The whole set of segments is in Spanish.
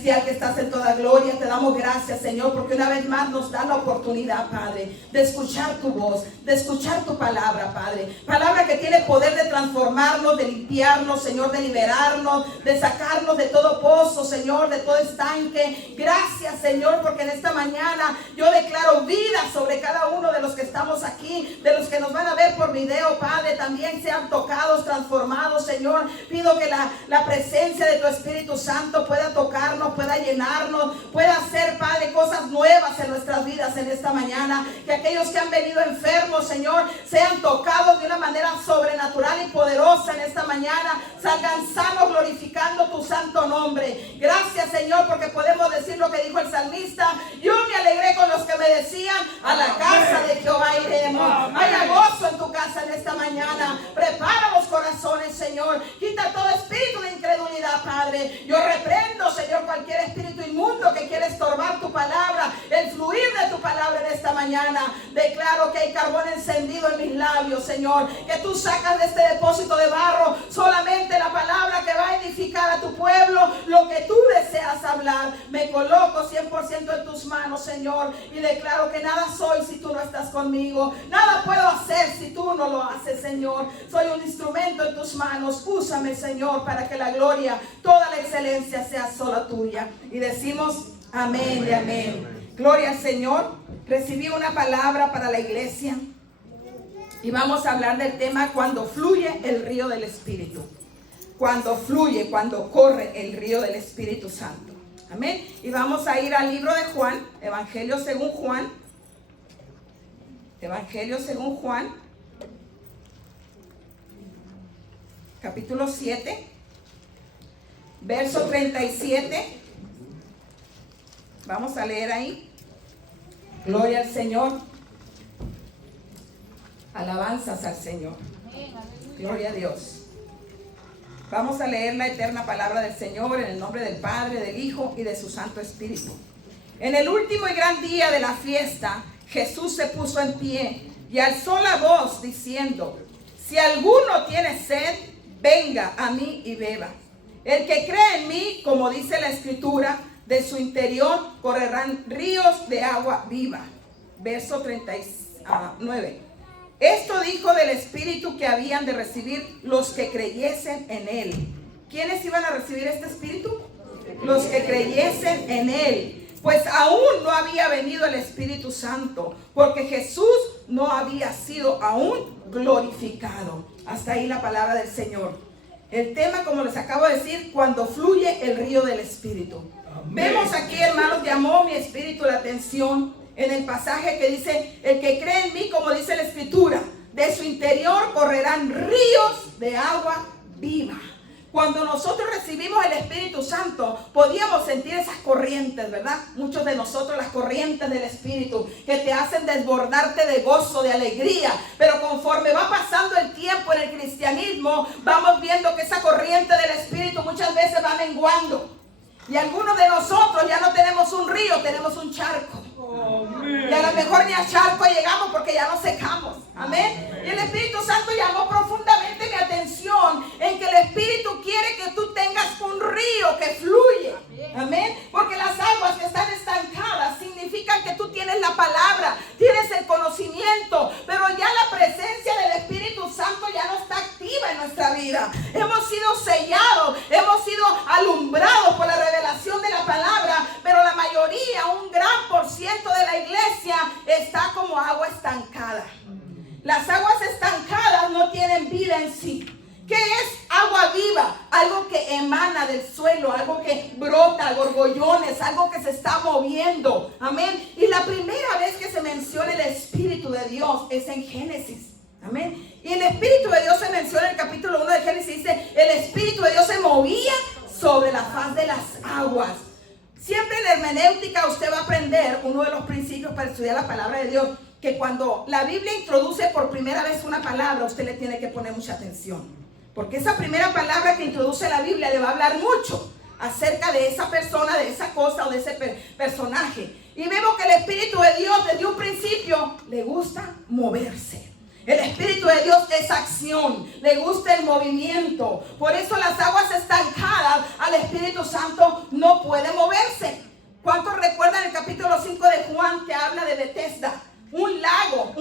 Que estás en toda gloria, te damos gracias, Señor, porque una vez más nos da la oportunidad, Padre, de escuchar tu voz, de escuchar tu palabra, Padre, palabra que tiene poder de transformarnos, de limpiarnos, Señor, de liberarnos, de sacarnos de todo pozo, Señor, de todo estanque. Gracias, Señor, porque en esta mañana yo declaro vida sobre cada uno de los que estamos aquí, de los que nos van a ver por video, Padre, también sean tocados, transformados, Señor. Pido que la presencia de tu Espíritu Santo pueda tocarnos, pueda llenarnos, pueda hacer, Padre, cosas nuevas en nuestras vidas en esta mañana. Que aquellos que han venido enfermos, Señor, sean tocados de una manera sobrenatural y poderosa en esta mañana. Salgan sanos glorificando tu santo nombre. Gracias, Señor, porque podemos decir lo que dijo el salmista: yo me alegré con los que me decían, a la casa de Jehová iremos. Haya gozo en tu casa en esta mañana. Prepara los corazones, Señor. Quita todo espíritu de incredulidad, Padre. Yo reprendo, Señor, cualquier espíritu inmundo que quiere estorbar tu palabra, el fluir de tu palabra en esta mañana. Declaro que hay carbón encendido en mis labios, Señor, que tú sacas de este depósito de barro solamente la palabra que va a edificar a tu pueblo, lo que tú deseas hablar. Me coloco 100% en tus manos, Señor, y declaro que nada soy si tú no estás conmigo, nada puedo hacer si tú no lo haces, Señor. Soy un instrumento en tus manos. Úsame, Señor, para que la gloria, toda la excelencia sea sola tuya. Y decimos amén y amén. Gloria al Señor. Recibí una palabra para la iglesia y vamos a hablar del tema cuando fluye el río del Espíritu. Cuando fluye, cuando corre el río del Espíritu Santo. Amén. Y vamos a ir al libro de Juan, Evangelio según Juan. Evangelio según Juan, capítulo 7, verso 37. Vamos a leer ahí. Gloria al Señor. Alabanzas al Señor. Gloria a Dios. Vamos a leer la eterna palabra del Señor en el nombre del Padre, del Hijo y de su Santo Espíritu. En el último y gran día de la fiesta, Jesús se puso en pie y alzó la voz diciendo: si alguno tiene sed, venga a mí y beba. El que cree en mí, como dice la Escritura, de su interior correrán ríos de agua viva. Verso 39. Esto dijo del Espíritu que habían de recibir los que creyesen en Él. ¿Quiénes iban a recibir este Espíritu? Los que creyesen en Él. Pues aún no había venido el Espíritu Santo, porque Jesús no había sido aún glorificado. Hasta ahí la palabra del Señor. El tema, como les acabo de decir, cuando fluye el río del Espíritu. Amén. Vemos aquí, hermanos, llamó mi espíritu la atención en el pasaje que dice: el que cree en mí, como dice la Escritura, de su interior correrán ríos de agua viva. Cuando nosotros recibimos el Espíritu Santo, podíamos sentir esas corrientes, ¿verdad? Muchos de nosotros, las corrientes del Espíritu, que te hacen desbordarte de gozo, de alegría. Pero conforme va pasando el tiempo en el cristianismo, vamos viendo que esa corriente del Espíritu muchas veces va menguando. Y algunos de nosotros ya no tenemos un río, tenemos un charco. Y a lo mejor ni a charco llegamos porque ya nos secamos. Amén. Y el Espíritu Santo llamó profundamente mi atención en que el Espíritu quiere que tú tengas un río que fluye. Amén. Porque las aguas que están estancadas significan que tú tienes la palabra, tienes el conocimiento, pero ya la presencia del Espíritu Santo ya no está activa en nuestra vida. Hemos sido sellados, hemos sido alumbrados por la revelación de la palabra, pero la mayoría, un gran por ciento de la iglesia está como agua estancada. Las aguas estancadas no tienen vida en sí. ¿Qué es agua viva? Algo que emana del suelo, algo que brota, gorgollones, algo que se está moviendo. Amén. Y la primera vez que se menciona el Espíritu de Dios es en Génesis. Amén. Y el Espíritu de Dios se menciona en el capítulo 1 de Génesis. Dice: el Espíritu de Dios se movía sobre la faz de las aguas. Siempre en la hermenéutica usted va a aprender uno de los principios para estudiar la palabra de Dios, que cuando la Biblia introduce por primera vez una palabra, usted le tiene que poner mucha atención. Porque esa primera palabra que introduce la Biblia le va a hablar mucho acerca de esa persona, de esa cosa o de ese personaje. Y vemos que el Espíritu de Dios desde un principio le gusta moverse. El Espíritu de Dios es acción, le gusta el movimiento. Por eso las aguas estancadas al Espíritu Santo no puede moverse. ¿Cuántos recuerdan el capítulo 5 de Juan que habla de Bethesda? Un lago,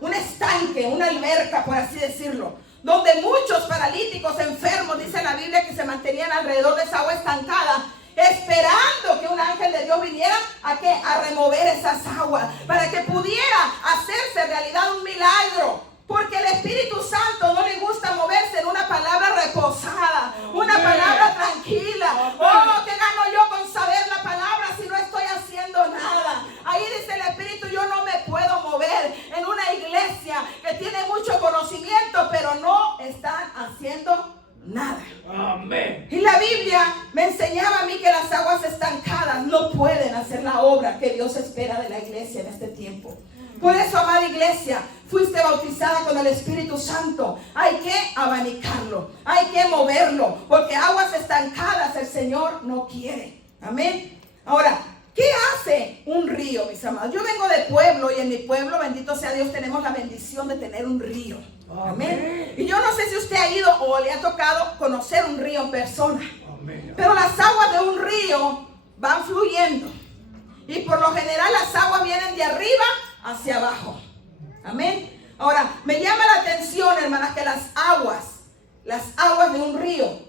un estanque, una alberca, por así decirlo, donde muchos paralíticos, enfermos, dice la Biblia, que se mantenían alrededor de esa agua estancada, esperando que un ángel de Dios viniera a remover esas aguas, para que pudiera hacerse realidad un milagro. Porque el Espíritu Santo no le gusta moverse en una palabra reposada, una palabra tranquila. Oh, ¿qué gano yo con saber la palabra si no estoy haciendo nada? Ahí dice el Espíritu, yo no me puedo mover en una iglesia que tiene mucho conocimiento, pero no están haciendo nada. Amén. Y la Biblia me enseñaba a mí que las aguas estancadas no pueden hacer la obra que Dios espera de la iglesia en este tiempo. Por eso, amada iglesia, fuiste bautizada con el Espíritu Santo. Hay que abanicarlo, hay que moverlo, porque aguas estancadas el Señor no quiere. Amén. Ahora, ¿qué hace un río, mis amados? Yo vengo de pueblo y en mi pueblo, bendito sea Dios, tenemos la bendición de tener un río. Amén. Y yo no sé si usted ha ido o le ha tocado conocer un río en persona. Amén. Pero las aguas de un río van fluyendo. Y por lo general las aguas vienen de arriba hacia abajo. Amén. Ahora, me llama la atención, hermanas, que las aguas de un río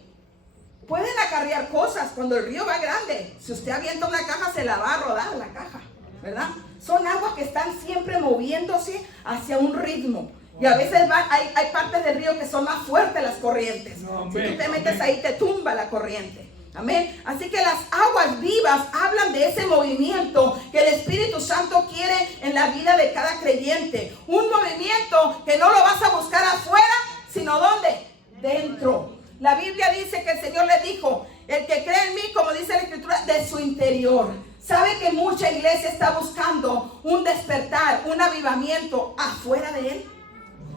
pueden acarrear cosas. Cuando el río va grande, si usted avienta una caja, se la va a rodar la caja, ¿verdad? Son aguas que están siempre moviéndose hacia un ritmo. Y a veces hay partes del río que son más fuertes las corrientes. Si tú te metes ahí, te tumba la corriente. Amén. Así que las aguas vivas hablan de ese movimiento que el Espíritu Santo quiere en la vida de cada creyente. Un movimiento que no lo vas a buscar afuera, sino ¿dónde? Dentro. La Biblia dice que el Señor le dijo, el que cree en mí, como dice la Escritura, de su interior. ¿Sabe que mucha iglesia está buscando un despertar, un avivamiento afuera de él?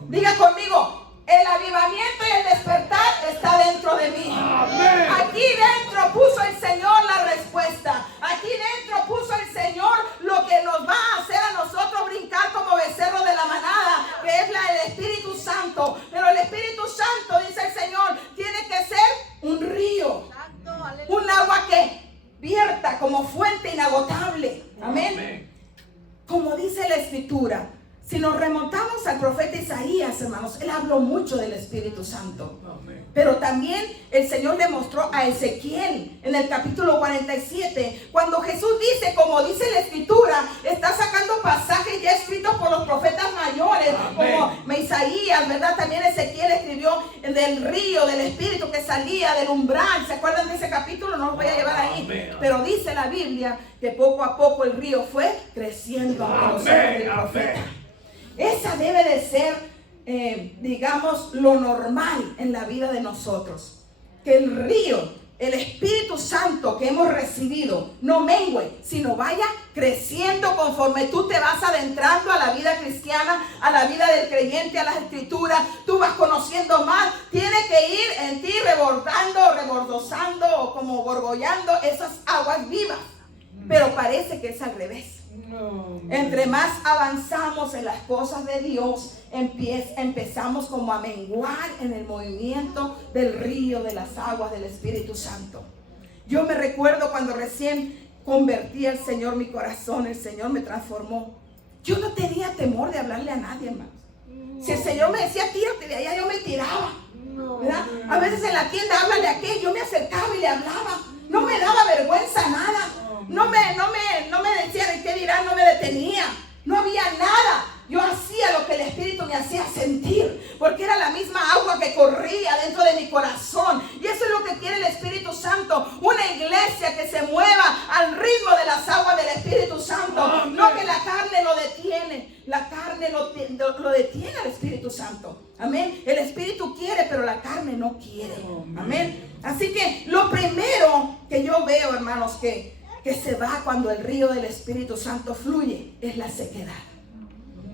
Diga conmigo, el avivamiento y el despertar está dentro de mí. Amén. Aquí dentro puso el Señor la respuesta. Aquí dentro puso el Señor lo que nos va a hacer a nosotros brincar como becerros de la manada, que es el Espíritu Santo. Pero el Espíritu Santo, dice el Señor, tiene que ser un río, un agua que vierta como fuente inagotable. Amén. Como dice la Escritura, si nos remontamos al profeta Isaías, hermanos, él habló mucho del Espíritu Santo. Amén. Pero también el Señor le mostró a Ezequiel en el capítulo 47, cuando Jesús dice, como dice la Escritura, está sacando pasajes ya escritos por los profetas mayores. Amén. Como Isaías, ¿verdad? También Ezequiel escribió del río, del Espíritu que salía del umbral. ¿Se acuerdan de ese capítulo? No los voy a llevar ahí. Amén. Pero dice la Biblia que poco a poco el río fue creciendo a los ojos del profeta. Esa debe de ser, digamos, lo normal en la vida de nosotros. Que el río, el Espíritu Santo que hemos recibido, no mengue, sino vaya creciendo conforme tú te vas adentrando a la vida cristiana, a la vida del creyente, a las Escrituras. Tú vas conociendo más. Tiene que ir en ti rebordosando o como borbollando esas aguas vivas. Pero parece que es al revés. Entre más avanzamos en las cosas de Dios, empezamos como a menguar en el movimiento del río, de las aguas del Espíritu Santo. Yo me recuerdo cuando recién convertí al Señor mi corazón, el Señor me transformó. Yo no tenía temor de hablarle a nadie, hermanos. Si el Señor me decía, tírate de allá, yo me tiraba, ¿verdad? A veces en la tienda, háblale a aquel, yo me acercaba y le hablaba. No me daba vergüenza nada. No me decía de qué dirán, no me detenía. No había nada. Yo hacía lo que el Espíritu me hacía sentir, porque era la misma agua que corría dentro de mi corazón. Y eso es lo que quiere el Espíritu Santo. Una iglesia que se mueva al ritmo de las aguas del Espíritu Santo. Amén. No que la carne lo detiene. La carne lo detiene al Espíritu Santo. Amén. El Espíritu quiere, pero la carne no quiere. Amén. Así que lo primero que yo veo, hermanos, que se va cuando el río del Espíritu Santo fluye, es la sequedad.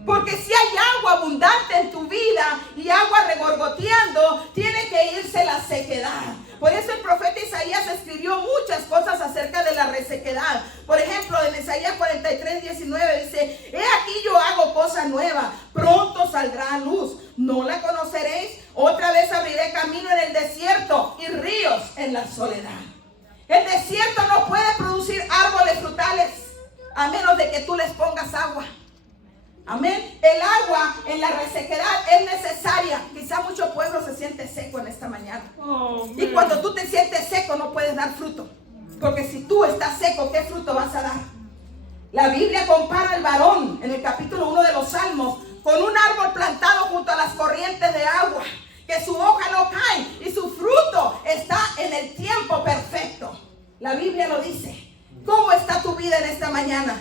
Porque si hay agua abundante en tu vida y agua regorgoteando, tiene que irse la sequedad. Por eso el profeta Isaías escribió muchas cosas acerca de la resequedad. Por ejemplo, en Isaías 43:19 dice: he aquí yo hago cosas El desierto no puede producir árboles frutales a menos de que tú les pongas agua. Amén. El agua en la resequedad es necesaria. Quizá mucho pueblo se siente seco en esta mañana. Y cuando tú te sientes seco no puedes dar fruto. Porque si tú estás seco, ¿qué fruto vas a dar? La Biblia compara al varón en el capítulo 1 de los Salmos con un árbol plantado junto a las corrientes de agua, que su hoja no cae y su fruto está en el tiempo perfecto. La Biblia lo dice. ¿Cómo está tu vida en esta mañana?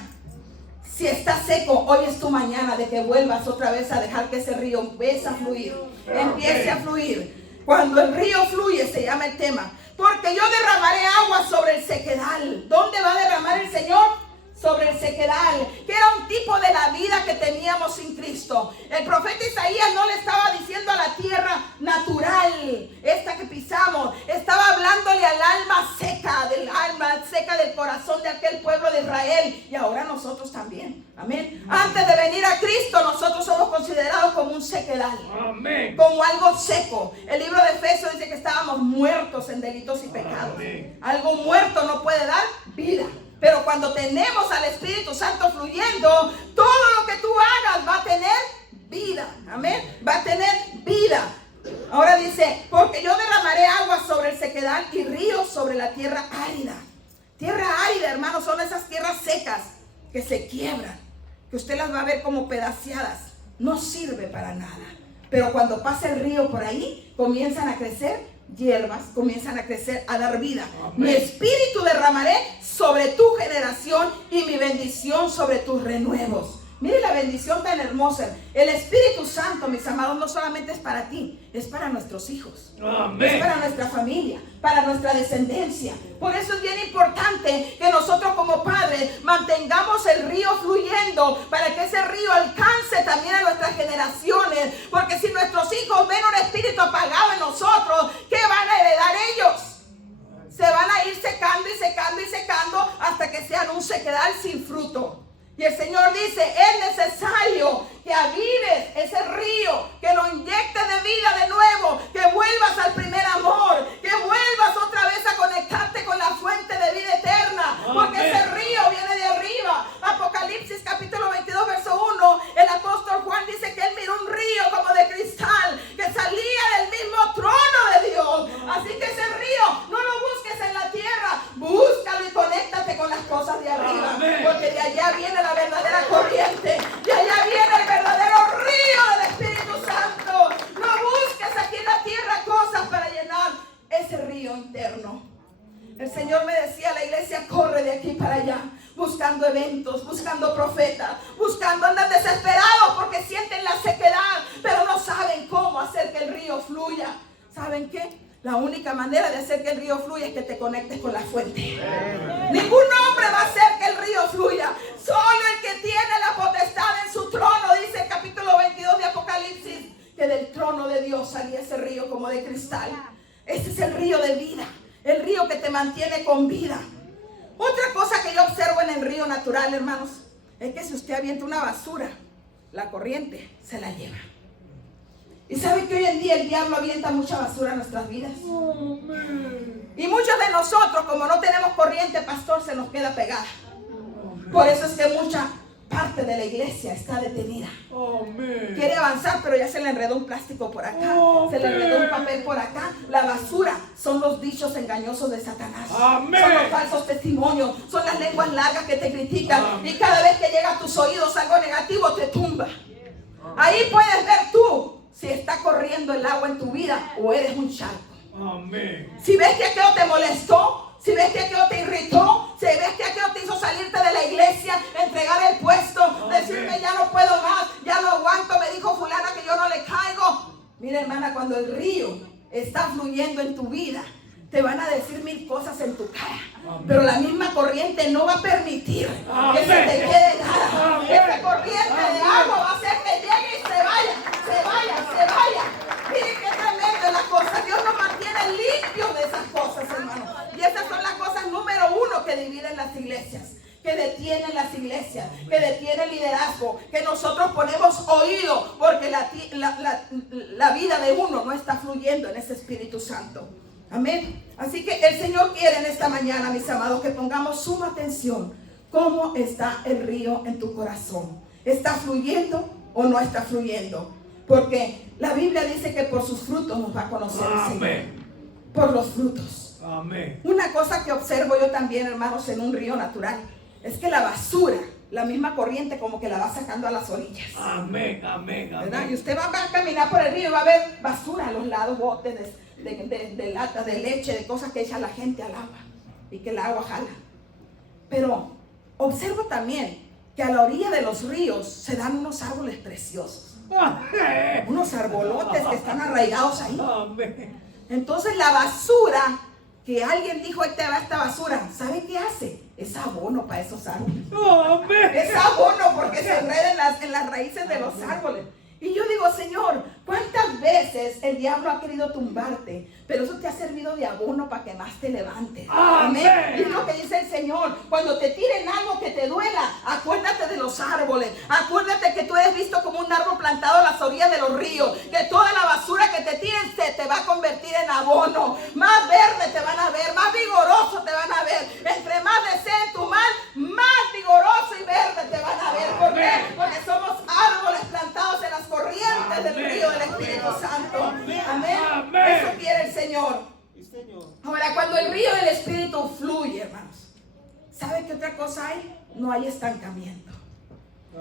Si está seco, hoy es tu mañana de que vuelvas otra vez a dejar que ese río empiece a fluir. Empiece a fluir. Cuando el río fluye, se llama el tema. Porque yo derramaré agua sobre el sequedal. ¿Dónde va a derramar el Señor? Sobre el sequedal, que era un tipo de la vida que teníamos sin Cristo. El profeta Isaías no le estaba diciendo a la tierra natural, esta que pisamos, estaba hablándole al alma seca del corazón de aquel pueblo de Israel, y ahora nosotros también. Amén. Antes de venir a Cristo, nosotros somos considerados como un sequedal. Amén. Como algo seco. El libro de Efesios dice que estábamos muertos en delitos y pecados. Amén. Algo muerto no puede dar vida. Pero cuando tenemos al Espíritu Santo fluyendo, todo lo que tú hagas va a tener vida. Amén. Va a tener vida. Ahora dice, porque yo derramaré agua sobre el sequedal y ríos sobre la tierra árida. Tierra árida, hermanos, son esas tierras secas que se quiebran, que usted las va a ver como pedaceadas. No sirve para nada. Pero cuando pasa el río por ahí, comienzan a crecer hierbas, comienzan a crecer, a dar vida. Amén. Mi espíritu derramaré sobre tu generación y mi bendición sobre tus renuevos. Mire la bendición tan hermosa. El Espíritu Santo, mis amados, no solamente es para ti, es para nuestros hijos. Amén. Es para nuestra familia, para nuestra descendencia. Por eso es bien importante que nosotros como padres mantengamos el río fluyendo, para que ese río alcance también a nuestras generaciones. Porque si nuestros hijos ven un espíritu apagado en nosotros, ¿qué van a heredar ellos? Se van a ir secando y secando y secando hasta que sean un sequedal sin fruto. Y el Señor dice, es necesario que avives ese río, que lo inyectes de vida de nuevo, que vuelvas al primer amor, que vuelvas otra vez a conectarte con la fuente de vida eterna, porque ese río viene de arriba. Apocalipsis capítulo 22 verso 1, el apóstol Juan dice que él miró un río como de cristal, que salía del mismo trono de Dios. Así que ese río no lo busques en la tierra, búscalo y conéctate con las cosas de arriba, porque de allá viene la verdadera corriente, de allá viene el verdadero río del Espíritu Santo. No busques aquí en la tierra cosas para llenar ese río interno. El Señor me decía, la iglesia corre de aquí para allá, buscando eventos, buscando profetas, andan desesperados porque sienten la sequedad, pero no saben cómo hacer que el río fluya. ¿Saben qué? La única manera de hacer que el río fluya es que te conectes con la fuente. Ningún hombre va a hacer que el río fluya. Solo el que tiene la potestad en su trono, dice el capítulo 22 de Apocalipsis, que del trono de Dios salía ese río como de cristal. Ese es el río de vida, el río que te mantiene con vida. Otra cosa que yo observo en el río natural, hermanos, es que si usted avienta una basura, la corriente se la lleva. Y sabe que hoy en día el diablo avienta mucha basura en nuestras vidas. Y muchos de nosotros, como no tenemos corriente, pastor, se nos queda pegada. Por eso es que mucha parte de la iglesia está detenida. Quiere avanzar, pero ya se le enredó un plástico por acá, se le enredó un papel por acá. La basura son los dichos engañosos de Satanás. Son los falsos testimonios, son las lenguas largas que te critican. Y cada vez que llega a tus oídos algo negativo, te tumba. Ahí puedes ver tú si está corriendo el agua en tu vida o eres un charco. Amén. Si ves que aquello te molestó, si ves que aquello te irritó, si ves que aquello te hizo salirte de la iglesia, entregar el puesto, amén, decirme ya no puedo más, ya no aguanto, me dijo fulana que yo no le caigo. Mira, hermana, cuando el río está fluyendo en tu vida, te van a decir mil cosas en tu cara. Amén. Pero la misma corriente no va a permitir, amén, que se te quede nada. Esa corriente, amén, de agua va a hacer que llegue y se vaya. Miren qué tremenda la cosa. Dios nos mantiene limpios de esas cosas, hermano. Y esas son las cosas número uno que dividen las iglesias, que detienen las iglesias, que detienen el liderazgo, que nosotros ponemos oído porque la vida de uno no está fluyendo en ese Espíritu Santo. Amén. Así que el Señor quiere en esta mañana, mis amados, que pongamos suma atención. ¿Cómo está el río en tu corazón? ¿Está fluyendo o no está fluyendo? Porque la Biblia dice que por sus frutos nos va a conocer el Señor. Por los frutos. Amén. Una cosa que observo yo también, hermanos, en un río natural, es que la basura, la misma corriente como que la va sacando a las orillas. Amén, amén, amén. Y usted va a caminar por el río y va a ver basura a los lados, botes de latas, de leche, de cosas que echa la gente al agua y que el agua jala. Pero observo también que a la orilla de los ríos se dan unos árboles preciosos. Unos arbolotes que están arraigados ahí. Entonces la basura, que alguien dijo, ahí te va esta basura, ¿sabe qué hace? Es abono para esos árboles. Es abono porque se enreda en las raíces de los árboles. Y yo digo, Señor, ¿cuántas veces el diablo ha querido tumbarte? Pero eso te ha servido de abono para que más te levantes. Amén. Y es lo que dice el Señor. Cuando te tiren algo que te duela, acuérdate de los árboles. Acuérdate que tú eres visto como un árbol plantado a las orillas de los ríos. Que toda la basura que te tiren se te va a convertir en abono. Más verde te van a ver, más vigoroso te van a ver. Entre más deseen tu mal, más vigoroso y verde te van a ver. ¿Por qué? Porque somos árboles plantados en las corrientes del río del Espíritu Santo. Amén. Eso quiere el Señor. Ahora, cuando el río del Espíritu fluye, hermanos, ¿sabe qué otra cosa hay? No hay estancamiento.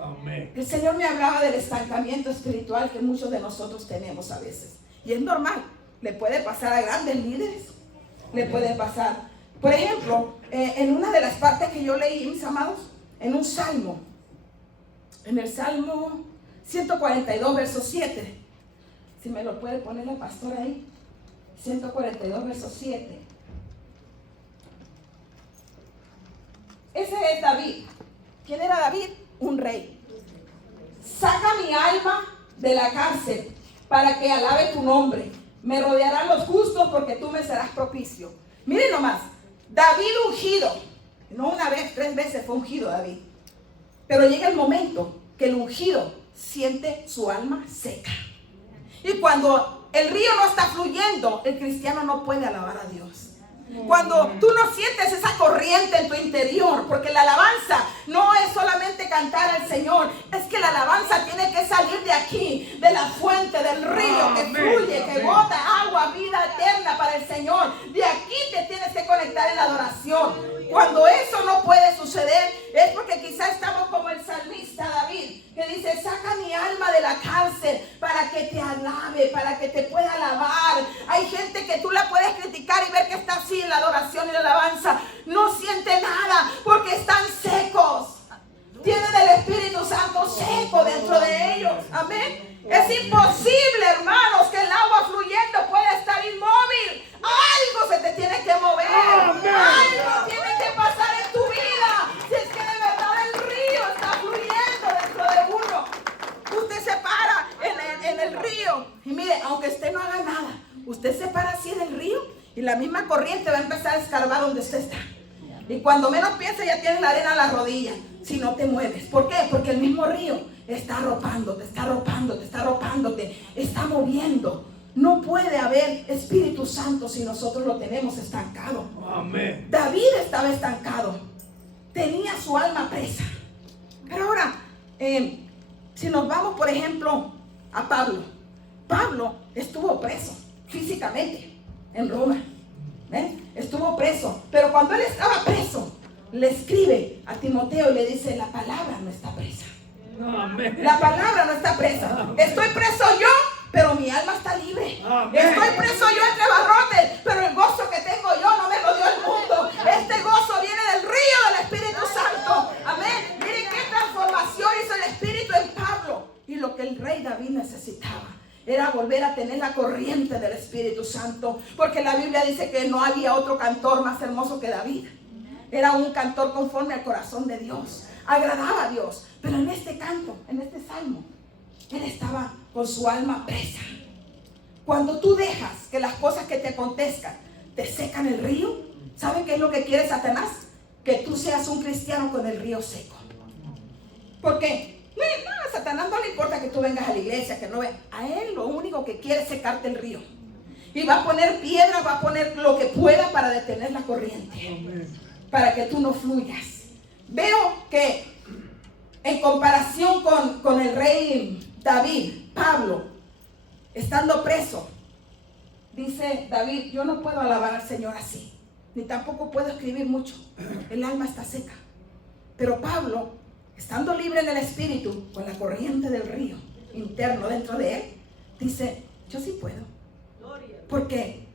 Amén. El Señor me hablaba del estancamiento espiritual que muchos de nosotros tenemos a veces. Y es normal. Le puede pasar a grandes líderes. Le puede pasar. Por ejemplo, en una de las partes que yo leí, mis amados, en un salmo. En el Salmo 142, verso 7. Si me lo puede poner la pastora ahí. 142, verso 7. Ese es David. ¿Quién era David? Un rey. Saca mi alma de la cárcel para que alabe tu nombre. Me rodearán los justos porque tú me serás propicio. Miren nomás. David ungido. No una vez, 3 veces fue ungido David. Pero llega el momento que el ungido siente su alma seca. Y cuando el río no está fluyendo, el cristiano no puede alabar a Dios. Cuando tú no sientes esa corriente en tu interior, porque la alabanza no es solamente cantar al Señor, es que la alabanza tiene que salir de aquí, de la fuente, del río que fluye, que bota agua, vida eterna para el Señor. De aquí te tienes que conectar en la adoración. Cuando eso no puede suceder, es porque quizás estamos como el salmista David, que dice, saca mi alma de la cárcel para que te alabe, para que te pueda alabar. Hay gente que tú la puedes criticar y ver que está así en la adoración y la alabanza. No siente nada porque están secos. Tienen el Espíritu Santo seco dentro de ellos. Amén. Es imposible, hermanos, que el agua fluyendo pueda estar inmóvil. Algo se te tiene que mover. Algo tiene que pasar en tu vida. Si es que de verdad el río está fluyendo dentro de uno. Usted se para en el río. Y mire, aunque usted no haga nada, usted se para así en el río y la misma corriente va a empezar a escarbar donde usted está. Y cuando menos piensa ya tienes la arena a la rodilla. Si no te mueves. ¿Por qué? Porque el mismo río está arropándote, está arropándote, está arropándote, está moviendo. No puede haber Espíritu Santo si nosotros lo tenemos estancado. Amén. David estaba estancado. Tenía su alma presa. Pero ahora, si nos vamos, por ejemplo, a Pablo. Pablo estuvo preso físicamente en Roma. Estuvo preso. Pero cuando él estaba preso, le escribe a Timoteo y le dice, la palabra no está presa. Amén. La palabra no está presa. Estoy preso yo, pero mi alma está libre. Amén. Estoy preso yo entre barrotes, pero el gozo que tengo yo no me lo dio el mundo. Este gozo viene del río del Espíritu Santo. Amén. Miren qué transformación hizo el Espíritu en Pablo. Y lo que el rey David necesitaba era volver a tener la corriente del Espíritu Santo. Porque la Biblia dice que no había otro cantor más hermoso que David. Era un cantor conforme al corazón de Dios. Agradaba a Dios. Pero en este canto, en este salmo, él estaba con su alma presa. Cuando tú dejas que las cosas que te acontezcan te secan el río, ¿sabe qué es lo que quiere Satanás? Que tú seas un cristiano con el río seco. Porque a Satanás no le importa que tú vengas a la iglesia, que no vengas. A él lo único que quiere es secarte el río. Y va a poner piedras, va a poner lo que pueda para detener la corriente. Para que tú no fluyas. Veo que en comparación con el rey David, Pablo, estando preso, dice David, yo no puedo alabar al Señor así, ni tampoco puedo escribir mucho, el alma está seca. Pero Pablo, estando libre en el espíritu, con la corriente del río interno dentro de él, dice, yo sí puedo, porque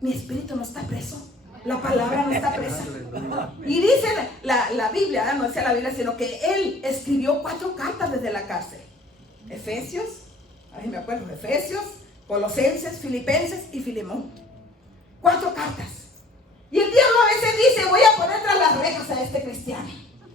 mi espíritu no está preso, la palabra no está presa. Y dice la Biblia, no dice la Biblia, sino que él escribió 4 cartas desde la cárcel. Efesios, ahí me acuerdo, Efesios, Colosenses, Filipenses y Filemón. 4 cartas. Y el diablo a veces dice, voy a poner tras las rejas a este cristiano.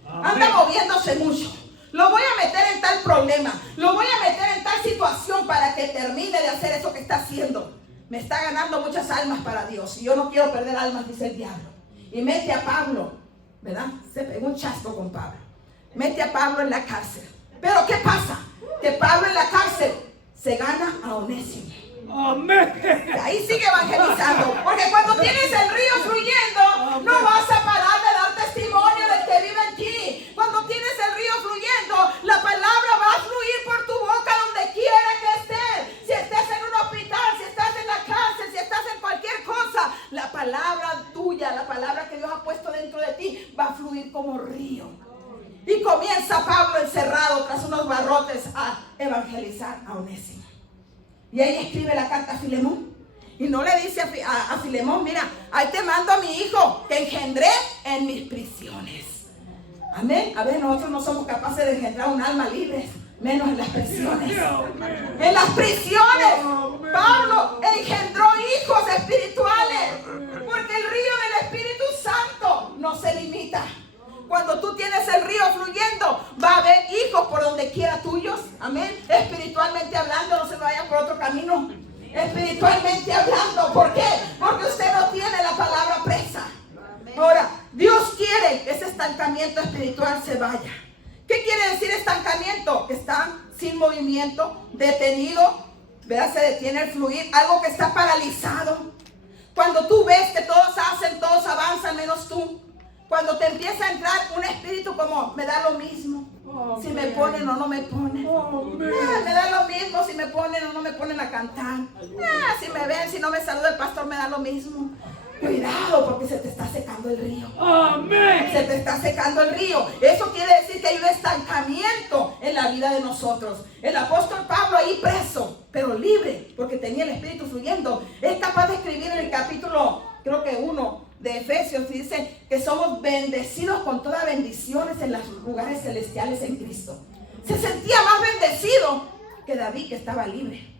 Anda moviéndose mucho. Lo voy a meter en tal problema. Lo voy a meter en tal situación para que termine de hacer eso que está haciendo. Me está ganando muchas almas para Dios. Y yo no quiero perder almas, dice el diablo. Y mete a Pablo, ¿verdad? Se pegó un chasco con Pablo. Mete a Pablo en la cárcel. Pero ¿qué pasa? Que Pablo en la cárcel se gana a Onésimo. Amén. Ahí sigue evangelizando. Porque cuando tienes el río fluyendo, no vas a parar de dar testimonio del que vive en ti. Cuando tienes el río fluyendo, la palabra va a fluir por tu boca donde quiera que estés. Si estés en un hospital, si estás en la cárcel, si estás en cualquier cosa, la palabra tuya, la palabra que Dios ha puesto dentro de ti, va a fluir como río. Y comienza Pablo encerrado tras unos barrotes a evangelizar a Onésimo. Y ahí escribe la carta a Filemón. Y no le dice a Filemón, mira, ahí te mando a mi hijo que engendré en mis prisiones. Amén. A ver, nosotros no somos capaces de engendrar un alma libre, menos en las prisiones. En las prisiones, Pablo engendró hijos espirituales. Porque el río del Espíritu Santo no se limita. Cuando tú tienes el río fluyendo, va a haber hijos por donde quiera tuyos. Amén. Espiritualmente hablando, no se vaya por otro camino. Espiritualmente hablando. ¿Por qué? Porque usted no tiene la palabra presa. Ahora, Dios quiere que ese estancamiento espiritual se vaya. ¿Qué quiere decir estancamiento? Que están sin movimiento, detenido, ¿verdad? Se detiene el fluir, algo que está paralizado. Cuando tú ves que todos hacen, todos avanzan menos tú. Cuando te empieza a entrar un espíritu como, me da lo mismo, si me ponen o no me ponen. Me da lo mismo si me ponen o no me ponen a cantar. Si me ven, si no me saluda el pastor, me da lo mismo. Cuidado, porque se te está secando el río. Amén. Se te está secando el río. Eso quiere decir que hay un estancamiento en la vida de nosotros. El apóstol Pablo ahí preso, pero libre, porque tenía el espíritu fluyendo. Es capaz de escribir en el capítulo, creo que 1 de Efesios, dice que somos bendecidos con todas bendiciones en los lugares celestiales en Cristo. Se sentía más bendecido que David, que estaba libre.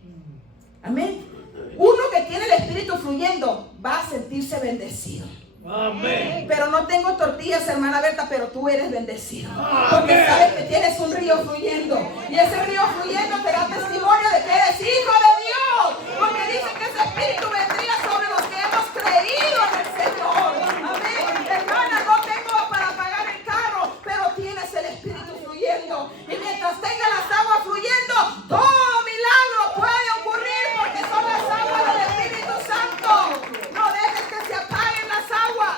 Amén. Uno que tiene el espíritu fluyendo va a sentirse bendecido. Amén. Pero no tengo tortillas, hermana Berta, pero tú eres bendecido. Amén. Porque sabes que tienes un río fluyendo. Y ese río fluyendo te da testimonio de que eres hijo de Dios. Porque dice que ese espíritu vendría sobre los que hemos creído en el Señor. Amén. Hermana, no tengo para pagar el carro, pero tienes el espíritu fluyendo. Y mientras tenga las aguas fluyendo, todo milagro puede ocurrir porque son las aguas del Espíritu Santo. No dejes que se apaguen las aguas,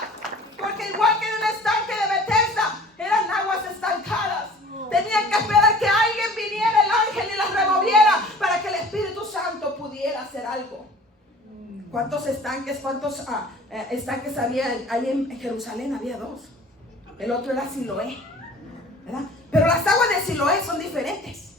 porque igual que en el estanque de Bethesda, eran aguas estancadas. Tenían que esperar que alguien viniera, el ángel, y las removiera para que el Espíritu Santo pudiera hacer algo. ¿Cuántos estanques había ahí en Jerusalén? Había 2. El otro era Siloé, ¿verdad? Pero las aguas de Siloé son diferentes.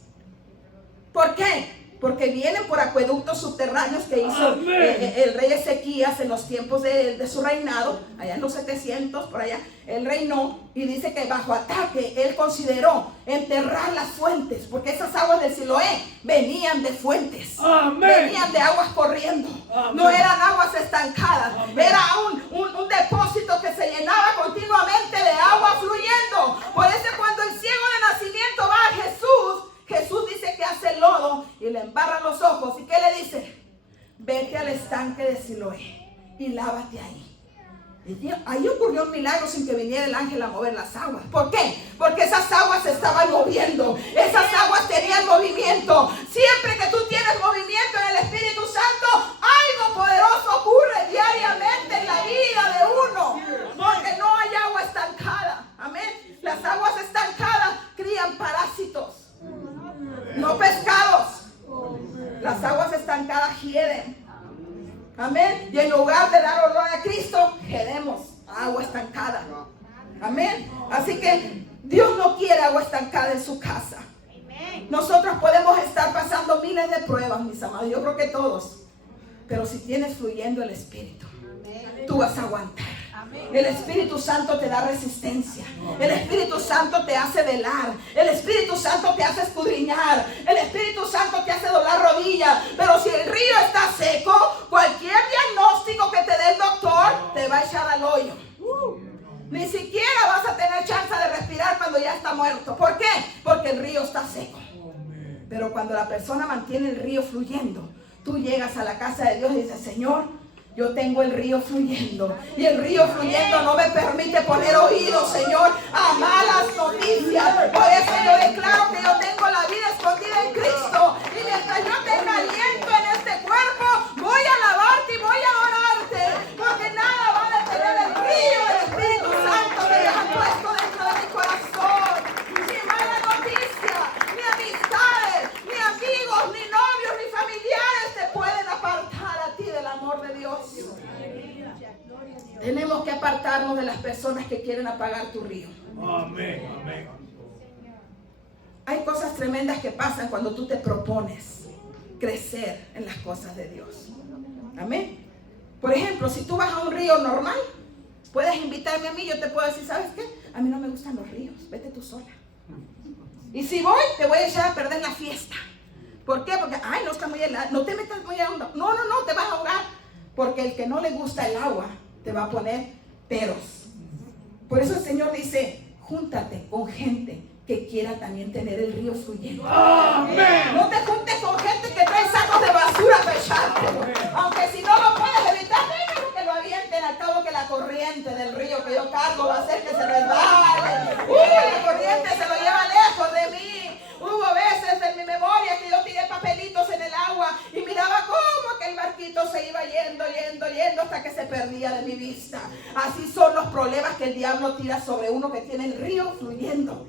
¿Por qué? Porque vienen por acueductos subterráneos que hizo el rey Ezequías en los tiempos de su reinado, allá en los 700, por allá, él reinó, y dice que bajo ataque él consideró enterrar las fuentes, porque esas aguas de Siloé venían de fuentes. Amén. Venían de aguas corriendo. Amén. No eran aguas estancadas. Amén. Era un depósito que se llenaba continuamente de agua fluyendo. Por eso cuando el ciego de nacimiento va a Jesús dice que hace lodo y le embarra los ojos. ¿Y qué le dice? Vete al estanque de Siloé y lávate ahí. Y ahí ocurrió un milagro sin que viniera el ángel a mover las aguas. ¿Por qué? Porque esas aguas se estaban moviendo. Esas aguas tenían movimiento. Siempre que tú tienes movimiento en el Espíritu Santo, algo poderoso agua estancada. Amén. Así que Dios no quiere agua estancada en su casa. Nosotros podemos estar pasando miles de pruebas, mis amados. Yo creo que todos. Pero si tienes fluyendo el Espíritu, tú vas a aguantar. El Espíritu Santo te da resistencia. El Espíritu Santo te hace velar. El Espíritu Santo te hace escudriñar. El Espíritu Santo te hace doblar rodillas. Pero si el río está seco, cualquier diagnóstico que te dé el doctor te va a echar al hoyo. Ni siquiera vas a tener chance de respirar cuando ya está muerto. ¿Por qué? Porque el río está seco. Pero cuando la persona mantiene el río fluyendo, tú llegas a la casa de Dios y dices: Señor, yo tengo el río fluyendo. Y el río fluyendo no me permite poner oídos, Señor, a malas noticias. Por eso yo declaro que yo tengo la vida escondida en Cristo. Y mientras yo tenga aliento en este cuerpo, voy a alabarte y voy a adorarte. Porque nada va a detener el río del Espíritu Santo que Dios ha puesto dentro de mi corazón. Ni mala noticia, ni amistades, ni amigos, ni novios, ni familiares te pueden apartar a ti del amor de Dios. Tenemos que apartarnos de las personas que quieren apagar tu río. Amén, amén. Hay cosas tremendas que pasan cuando tú te propones crecer en las cosas de Dios. Amén. Por ejemplo, si tú vas a un río normal, puedes invitarme a mí. Yo te puedo decir: ¿sabes qué? A mí no me gustan los ríos, vete tú sola. Y si voy, te voy a echar a perder la fiesta. ¿Por qué? Porque, ay, no está muy helado, no te metas muy a hondo. No, te vas a ahogar. Porque el que no le gusta el agua te va a poner peros. Por eso el Señor dice: júntate con gente que quiera también tener el río fluyendo. Amén. No te juntes con gente que trae sacos de basura para echarte. Aunque si no lo puedes evitar, déjalo que lo avienten. Al cabo que la corriente del río que yo cargo va a hacer que se resbale. La corriente se lo lleva lejos de mí. Hubo veces en mi memoria que yo tiré papelitos en el agua y miraba cómo aquel barquito se iba yendo hasta que se perdía de mi vista. Así son los problemas que el diablo tira sobre uno que tiene el río fluyendo.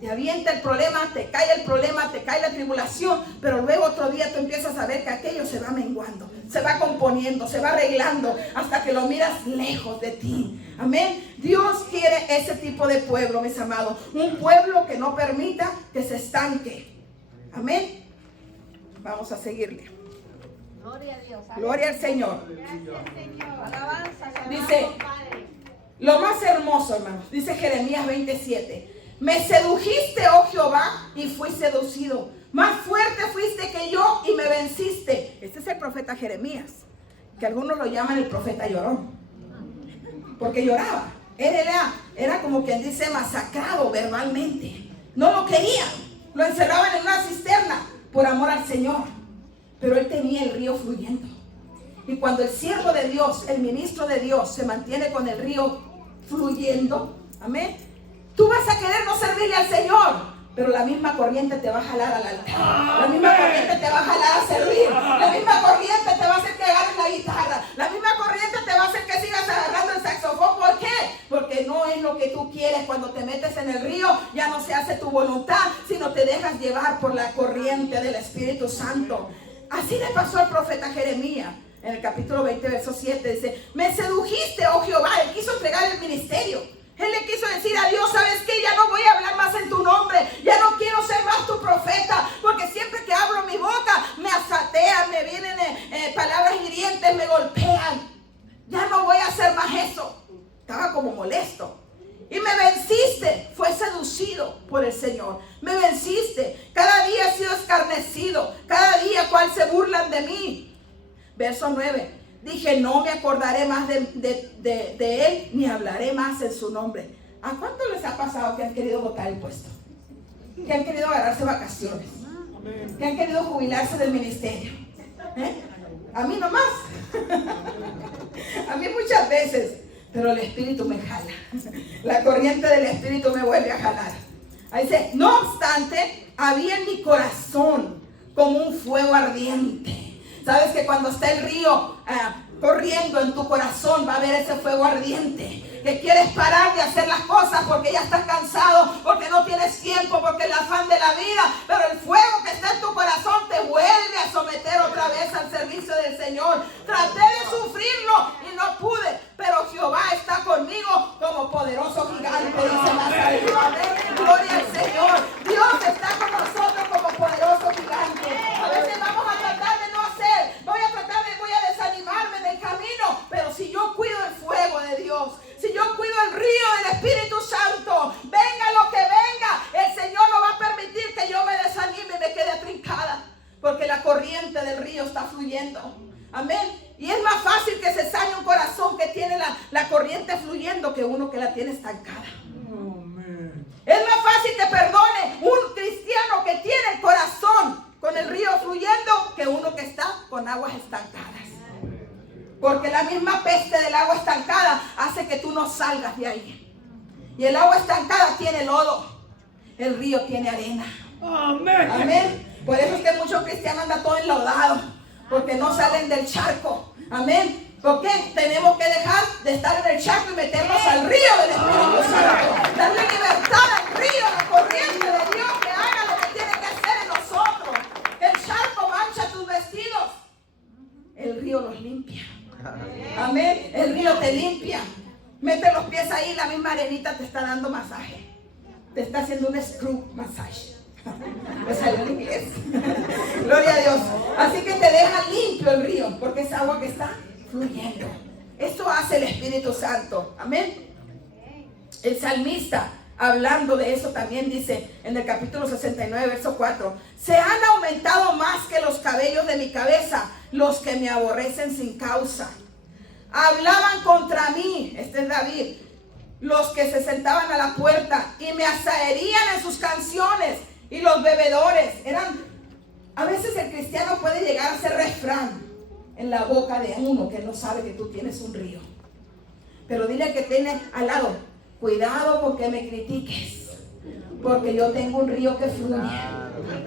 Te avienta el problema, te cae la tribulación, pero luego otro día tú empiezas a ver que aquello se va menguando, se va componiendo, se va arreglando, hasta que lo miras lejos de ti. Amén. Dios quiere ese tipo de pueblo, mis amados. Un pueblo que no permita que se estanque. Amén. Vamos a seguirle. Gloria a Dios. Gloria al Señor. Gracias, Señor. Alabanza. Dice, lo más hermoso, hermanos, dice Jeremías 27. Me sedujiste, oh Jehová, y fui seducido. Más fuerte fuiste que yo y me venciste. Este es el profeta Jeremías, que algunos lo llaman el profeta llorón, porque lloraba. Era como quien dice masacrado verbalmente. No lo querían, lo encerraban en una cisterna por amor al Señor. Pero él tenía el río fluyendo. Y cuando el siervo de Dios, el ministro de Dios, se mantiene con el río fluyendo, amén, tú vas a querer no servirle al Señor, pero la misma corriente te va a jalar al altar. La misma corriente te va a jalar a servir. La misma corriente te va a hacer que agarres la guitarra. La misma corriente te va a hacer que sigas agarrando el saxofón. ¿Por qué? Porque no es lo que tú quieres. Cuando te metes en el río, ya no se hace tu voluntad, sino te dejas llevar por la corriente del Espíritu Santo. Así le pasó al profeta Jeremías. En el capítulo 20, verso 7 dice: me sedujiste, oh Jehová. Él quiso entregar el ministerio. Él le quiso decir a Dios: ¿sabes qué? Ya no voy a hablar más en tu nombre. Ya no quiero ser más tu profeta. Porque siempre que abro mi boca me asatean, me vienen palabras hirientes, me golpean. Ya no voy a hacer más eso. Estaba como molesto. Y me venciste. Fue seducido por el Señor. Me venciste. Cada día he sido escarnecido. Cada día cual se burlan de mí. Verso 9. Dije: no me acordaré más de él, ni hablaré más en su nombre. ¿A cuánto les ha pasado que han querido botar el puesto? Que han querido agarrarse vacaciones. Que han querido jubilarse del ministerio. A mí nomás. A mí muchas veces. Pero el Espíritu me jala. La corriente del Espíritu me vuelve a jalar. Ahí dice: no obstante, había en mi corazón como un fuego ardiente. Sabes que cuando está el río corriendo en tu corazón, va a haber ese fuego ardiente. Que quieres parar de hacer las cosas porque ya estás cansado, porque no tienes tiempo, porque el afán de la vida. Pero el fuego que está en tu corazón te vuelve a someter otra vez al servicio del Señor. Traté de sufrirlo y no pude, pero Jehová está conmigo Espíritu Santo. Venga lo que venga, el Señor no va a permitir que yo me desanime y me quede atrincada, porque la corriente del río está fluyendo. Amén. Y es más fácil que se sane un corazón que tiene la corriente fluyendo que uno que la tiene estancada. Es más fácil que perdone un cristiano que tiene el corazón con el río fluyendo que uno que está con aguas estancadas. Porque la misma peste del agua estancada hace que tú no salgas de ahí. Y el agua estancada tiene lodo, el río tiene arena. Amén. Amén. Por eso es que muchos cristianos andan todos enlodados, porque no salen del charco. Amén. Porque tenemos que dejar de estar en el charco y meternos al río del Espíritu Santo. Darle libertad al río, a la corriente de Dios, que haga lo que tiene que hacer en nosotros. El charco mancha tus vestidos, el río los limpia. Amén. El río te limpia. Mete los pies ahí, la misma arenita te está dando masaje. Te está haciendo un screw massage. Me salió en inglés. Gloria a Dios. Así que te deja limpio el río, porque es agua que está fluyendo. Esto hace el Espíritu Santo. Amén. El salmista, hablando de eso, también dice en el capítulo 69, verso 4: se han aumentado más que los cabellos de mi cabeza los que me aborrecen sin causa. Hablaban contra mí, este es David, los que se sentaban a la puerta y me asaerían en sus canciones. Y los bebedores a veces el cristiano puede llegar a ser refrán en la boca de uno que no sabe que tú tienes un río. Pero dile que tiene al lado: cuidado con que me critiques, porque yo tengo un río que fluye.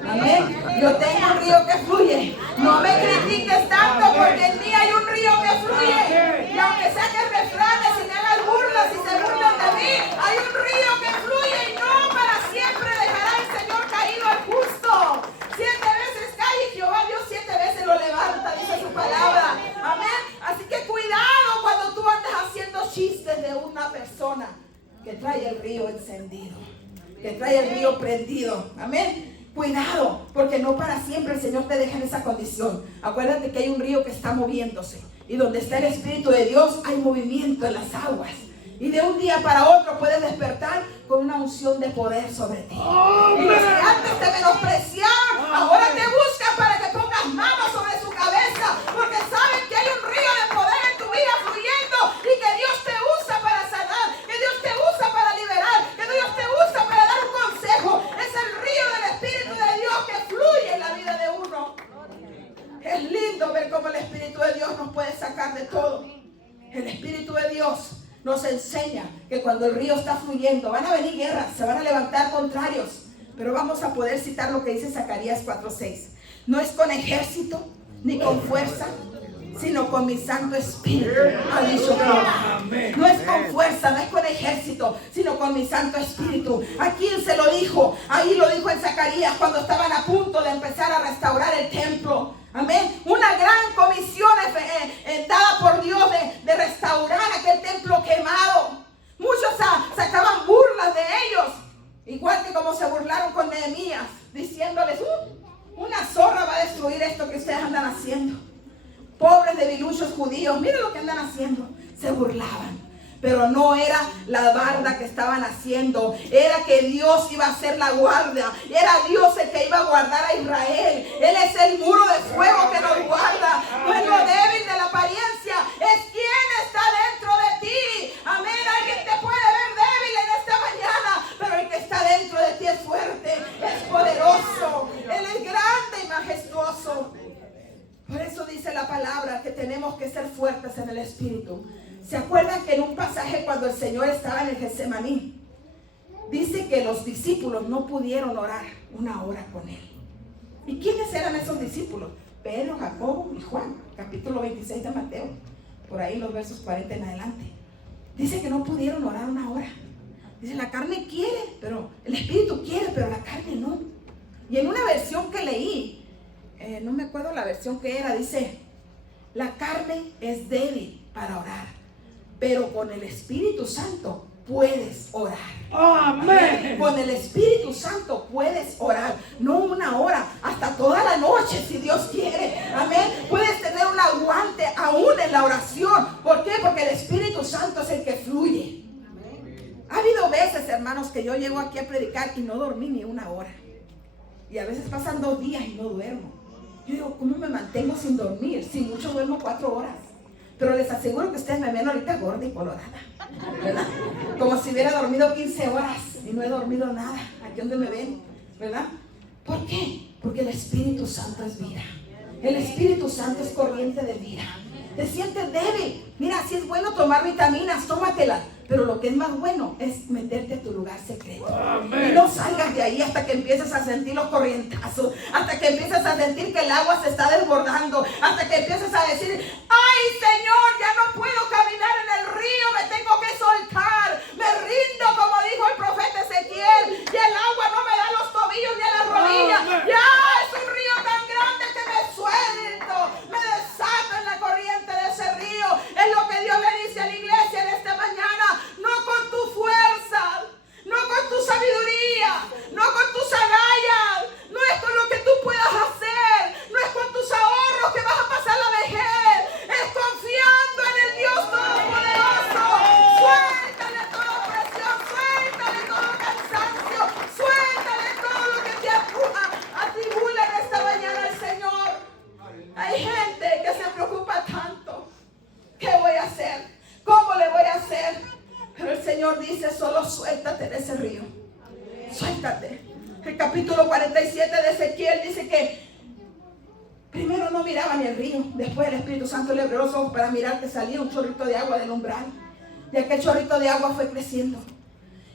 Amén. Yo tengo un río que fluye. No me critiques tanto, porque en mí hay un río que fluye. Y aunque saques refranes y me hagas burlas y se burlan de mí, hay un río que fluye, y no para siempre dejará el Señor caído al justo. 7 veces cae y Jehová Dios 7 veces lo levanta, dice su palabra. Amén. Así que cuidado cuando tú andes haciendo chistes de una persona que trae el río encendido, que trae el río prendido. Amén. Cuidado, porque no para siempre el Señor te deja en esa condición. Acuérdate que hay un río que está moviéndose, y donde está el Espíritu de Dios hay movimiento en las aguas. Y de un día para otro puedes despertar con una unción de poder sobre ti. Y los que antes te menospreciaron, ahora te buscan para que pongas manos sobre su cabeza, porque saben que hay un río de poder en tu vida fluyendo, y que Dios te usa para sanar, que Dios te usa para liberar, que Dios te usa para dar un consejo. Es el río del Espíritu de Dios que fluye en la vida de uno. Es lindo ver cómo el Espíritu de Dios nos puede sacar de todo. El Espíritu de Dios nos enseña que cuando el río está fluyendo van a venir guerras, se van a levantar contrarios, pero vamos a poder citar lo que dice Zacarías 4:6. No es con ejército ni con fuerza, sino con mi Santo Espíritu, ha dicho Jehová. No es con fuerza, no es con ejército, sino con mi Santo Espíritu. ¿A quién se lo dijo? Ahí lo dijo en Zacarías, cuando estaban a punto de empezar a restaurar el templo. Amén. Una gran comisión dada por Dios de restaurar aquel templo quemado. Muchos sacaban burlas de ellos, igual que como se burlaron con Nehemías, diciéndoles: una zorra va a destruir esto que ustedes andan haciendo. Pobres debiluchos judíos, miren lo que andan haciendo. Se burlaban. Pero no era la barda que estaban haciendo, era que Dios iba a hacer la guardia. Era Dios el que iba a guardar a Israel. Él es el muro de fuego que nos guarda. No es lo débil de la apariencia, es quien está dentro de ti. Amén. Alguien te puede ver débil en esta mañana, pero el que está dentro de ti es fuerte, es poderoso. Él es grande y majestuoso. Por eso dice la palabra que tenemos que ser fuertes en el Espíritu. ¿Se acuerdan que en un pasaje cuando el Señor estaba en el Getsemaní, dice que los discípulos no pudieron orar 1 hora con Él? ¿Y quiénes eran esos discípulos? Pedro, Jacobo y Juan, capítulo 26 de Mateo, por ahí los versos 40 en adelante. Dice que no pudieron orar 1 hora. Dice, la carne quiere, pero el Espíritu quiere, pero la carne no. Y en una versión que leí, no me acuerdo la versión que era, dice: la carne es débil para orar, pero con el Espíritu Santo puedes orar. Amén. Con el Espíritu Santo puedes orar, no 1 hora, hasta toda la noche si Dios quiere. Amén. Puedes tener un aguante aún en la oración. ¿Por qué? Porque el Espíritu Santo es el que fluye. ¿Ha veces, hermanos, que yo llego aquí a predicar y no dormí ni una hora. Y a veces pasan 2 días y no duermo. Yo digo, ¿cómo me mantengo sin dormir? Si mucho duermo 4 horas. Pero les aseguro que ustedes me ven ahorita gorda y colorada, ¿verdad? Como si hubiera dormido 15 horas y no he dormido nada. Aquí donde me ven, ¿verdad? ¿Por qué? Porque el Espíritu Santo es vida. El Espíritu Santo es corriente de vida. Te sientes débil. Mira, si es bueno tomar vitaminas, tómatelas. Pero lo que es más bueno es meterte a tu lugar secreto. Amén. Y no salgas de ahí hasta que empieces a sentir los corrientazos, hasta que empieces a sentir que el agua se está desbordando, hasta que empieces a decir, ay Señor, ya no puedo caminar en el río, me tengo que soltar, me rindo, como dijo el profeta Ezequiel, y el agua no me da los tobillos ni a las rodillas. Amén. Ya es un río tan grande que me suelto, me desato en la corriente de ese río. Es lo que Dios le dice a la iglesia en esta mañana. No con tu fuerza, no con tu sabiduría, no con tus agallas, no es con lo que tú puedas hacer, no es con tus ahorros que vas a pasar la vejez, es confiando en el Dios Todopoderoso. Suéltale toda opresión, suéltale todo cansancio, suéltale todo lo que te atribula en esta mañana el Señor. Hay gente que se preocupa tanto. ¿Qué voy a hacer? ¿Cómo le voy a hacer? Pero el Señor dice, solo suéltate de ese río. Suéltate. El capítulo 47 de Ezequiel dice que primero no miraba ni el río. Después el Espíritu Santo le abrió los ojos para mirar que salía un chorrito de agua del umbral. Y aquel chorrito de agua fue creciendo.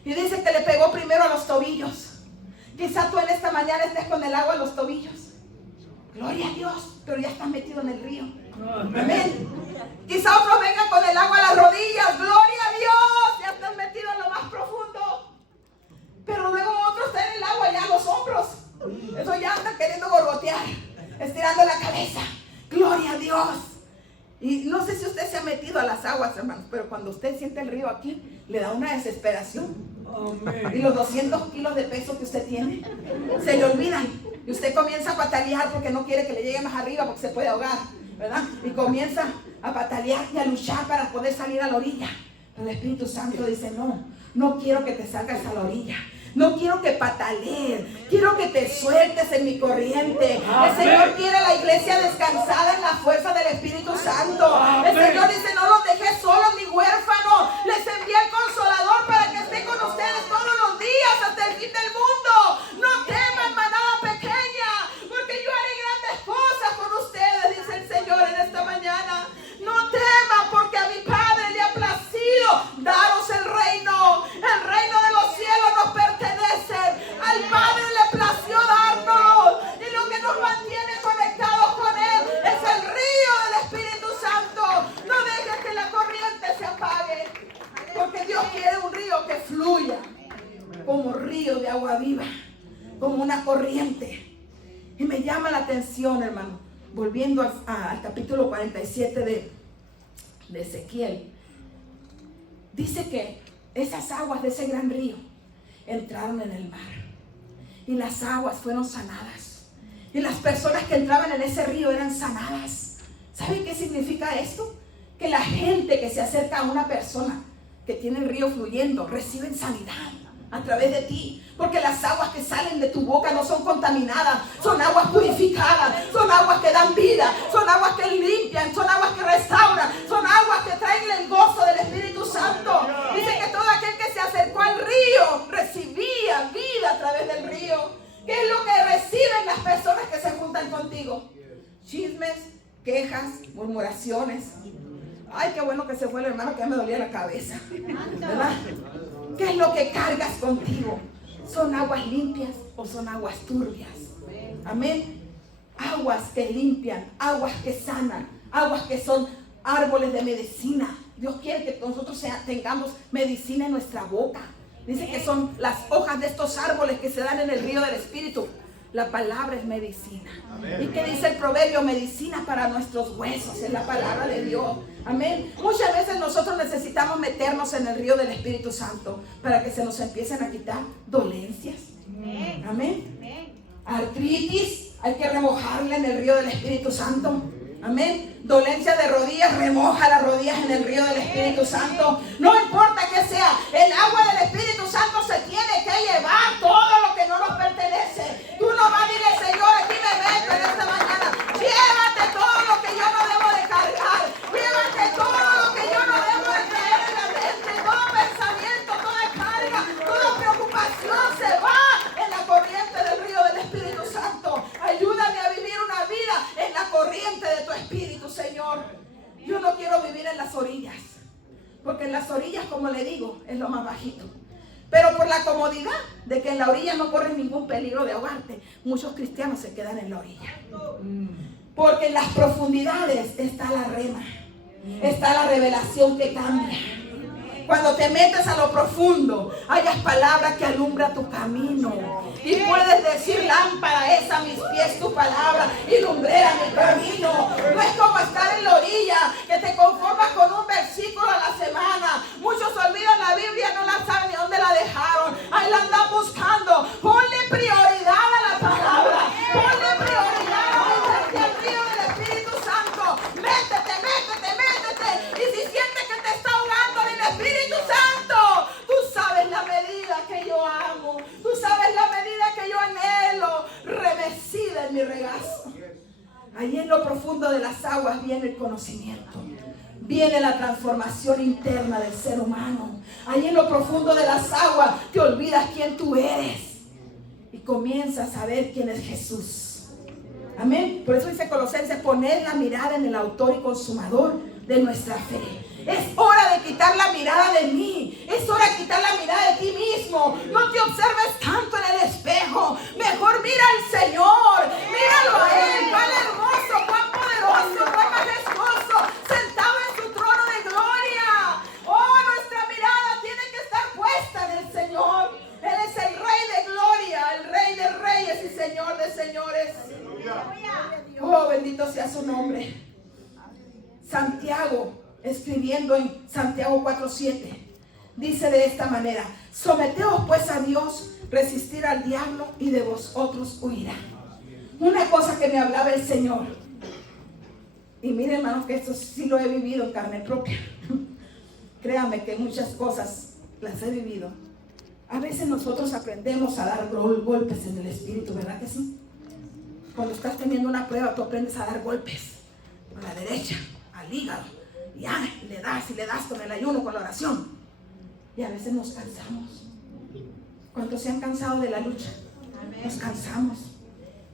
Y dice que le pegó primero a los tobillos. Quizá tú en esta mañana estés con el agua a los tobillos. Gloria a Dios, pero ya estás metido en el río. Amén. Quizá otros vengan con el agua a las rodillas. Gloria a Dios, ya están metidos en lo más profundo. Pero luego otros tienen el agua ya a los hombros. Eso ya andan queriendo gorgotear, estirando la cabeza. Gloria a Dios. Y no sé si usted se ha metido a las aguas, hermanos, pero cuando usted siente el río aquí, le da una desesperación. Amén. Y los 200 kilos de peso que usted tiene, se le olvidan. Y usted comienza a patalear porque no quiere que le llegue más arriba porque se puede ahogar, ¿verdad? Y comienza a patalear y a luchar para poder salir a la orilla. Pero el Espíritu Santo dice, no quiero que te salgas a la orilla. No quiero que patalees, quiero que te sueltes en mi corriente. El Señor quiere a la iglesia descansada en la fuerza del Espíritu Santo. El Señor dice, no los dejé solos ni huérfanos. Les envié el Consolador para que esté con ustedes todos los días hasta el fin del mundo. No teman, manada pequeña, porque yo haré grandes cosas con ustedes, dice el Señor en esta mañana. No teman, porque a mi Padre le ha placido daros el reino. El reino de los cielos nos pertenece. Al Padre le plació darnos. Y lo que nos mantiene conectados con Él es el río del Espíritu Santo. No dejes que la corriente se apague. Porque Dios quiere un río que fluya como río de agua viva, como una corriente. Y me llama la atención, hermano, volviendo al capítulo 47 de Ezequiel. Dice que esas aguas de ese gran río entraron en el mar y las aguas fueron sanadas y las personas que entraban en ese río eran sanadas. ¿Saben qué significa esto? Que la gente que se acerca a una persona que tiene el río fluyendo reciben sanidad a través de ti, porque las aguas que salen de tu boca no son contaminadas, son aguas purificadas, son aguas que dan vida, son aguas que limpian, son aguas que restauran, son aguas que traen el gozo del Espíritu Santo. Dice que todo aquel que se acercó al río recibía vida a través del río. ¿Qué es lo que reciben las personas que se juntan contigo? Chismes, quejas, murmuraciones. Ay, qué bueno que se fue el hermano, que ya me dolía la cabeza, ¿verdad? ¿Qué es lo que cargas contigo? ¿Son aguas limpias o son aguas turbias? Amén. Aguas que limpian, aguas que sanan, aguas que son árboles de medicina. Dios quiere que nosotros tengamos medicina en nuestra boca. Dice que son las hojas de estos árboles que se dan en el río del Espíritu. La palabra es medicina. Amén. ¿Y qué dice el proverbio? Medicina para nuestros huesos, es la palabra de Dios. Amén. Muchas veces nosotros necesitamos meternos en el río del Espíritu Santo para que se nos empiecen a quitar dolencias. Amén. Amén. Artritis, hay que remojarla en el río del Espíritu Santo. Amén. Dolencia de rodillas, remoja las rodillas en el río del Espíritu Santo. No importa que sea el agua del Espíritu Santo. como le digo, es lo más bajito. Pero por la comodidad de que en la orilla no corres ningún peligro de ahogarte, muchos cristianos se quedan en la orilla. Porque en las profundidades está la rema, está la revelación que cambia. Cuando te metes a lo profundo, hayas palabra que alumbra tu camino. Y puedes decir, lámpara es a mis pies tu palabra y lumbrera mi camino. No es como estar en la orilla, que te conformas con un versículo a la semana. Muchos olvidan la Biblia, no la saben ni dónde la dejaron. Ahí la andan buscando. Ponle prioridad a la palabra. Ponle prioridad a meterte al río del Espíritu Santo. Métete, métete, métete. Y si sientes que te está ahogando en el Espíritu Santo, tú sabes la medida que yo amo. Tú sabes la medida que yo anhelo, remecida en mi regazo. Allí en lo profundo de las aguas viene el conocimiento, viene la transformación interna del ser humano. Allí en lo profundo de las aguas te olvidas quién tú eres y comienzas a ver quién es Jesús. Amén. Por eso dice Colosenses, poner la mirada en el autor y consumador de nuestra fe. Es hora de quitar la mirada de mí. Es hora de quitar la mirada de ti mismo. No te observes tanto en el espejo. Mejor mira al Señor. Míralo a Él. Cuán hermoso, cuán poderoso, cuán majestuoso, sentado en su trono de gloria. Oh, nuestra mirada tiene que estar puesta en el Señor. Él es el Rey de gloria, el Rey de reyes y Señor de señores. Oh, bendito sea su nombre. Santiago, escribiendo en Santiago 4:7, dice de esta manera: someteos pues a Dios, resistir al diablo y de vosotros huirá. Una cosa que me hablaba el Señor, y miren hermanos que esto sí lo he vivido en carne propia. Créanme que muchas cosas las he vivido. A veces nosotros aprendemos a dar golpes en el espíritu, ¿verdad que sí? Cuando estás teniendo una prueba, tú aprendes a dar golpes a la derecha, al hígado, y le das con el ayuno, con la oración. Y a veces nos cansamos. ¿Cuántos se han cansado de la lucha? Nos cansamos.